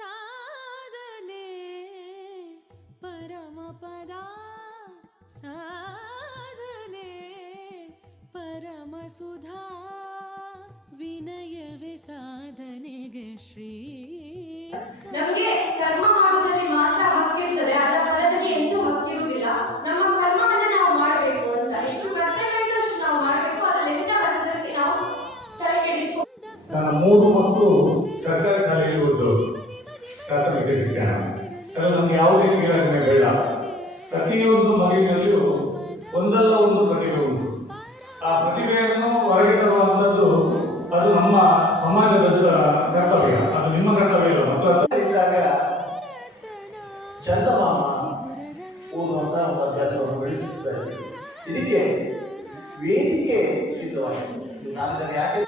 ಸಾಧನೆ ಪರಮಪದ ಸಾಧನೆ ಪರಮಸುಧಾ ವಿನಯವೇ ಸಾಧನೆಗೆ ಶ್ರೀ. ನಮಗೆ ಕರ್ಮ ಮಾಡುವುದರಲ್ಲಿ ಮಾತ್ರ ಹಕ್ಕಿರ್ತದೆ, ಅದರ ಫಲದಲ್ಲಿ ಎಂದೂ ಹಕ್ಕಿರುವುದಿಲ್ಲ. ನಮ್ಮ ಕರ್ಮವನ್ನು ನಾವು ಮಾಡಬೇಕು ಅಂತ ಎಷ್ಟು ಕರ್ತವ್ಯ ಅಷ್ಟು ನಾವು ಮಾಡಬೇಕು. ಅದರಿಂದ ಅದಕ್ಕೆ ನಾವು ತಲೆಕೆಡಿಸಿಕೊ. ನನ್ನ 3 ಮಕ್ಕಳು ಸರ್ಕಾರಿ ಶಾಲೆಯಲ್ಲಿ ಓದೋರು, ಪ್ರಾಥಮಿಕ ಶಿಕ್ಷಣ. ನಮ್ಗೆ ಯಾವುದೇ ನಿರಾಕರಣೆ ಬೇಡ. ಪ್ರತಿಯೊಂದು ಮಗುವಿನಲ್ಲಿಯೂ ಒಂದಲ್ಲ ಒಂದು ಪ್ರತಿಭೆ ಉಂಟು. ಆ ಪ್ರತಿಭೆಯನ್ನು ಹೊರಗೆ ತರುವಂಥದ್ದು ಅದು ನಮ್ಮ ಸಮಾಜದ ಕರ್ತವ್ಯ, ಅದು ನಿಮ್ಮ ಕರ್ತವ್ಯ ಇಲ್ಲ. ಮಕ್ಕಳಿದ್ದಾಗ ಚಂದಮಾಮ ಓದುವಂತ ಒಂದು ಅಭ್ಯಾಸವನ್ನು ಬೆಳೆಸಿದ್ದಾರೆ. ಇದಕ್ಕೆ ವೇದಿಕೆ ಸಿದ್ಧವಾಗಿದೆ. ಯಾಕೆ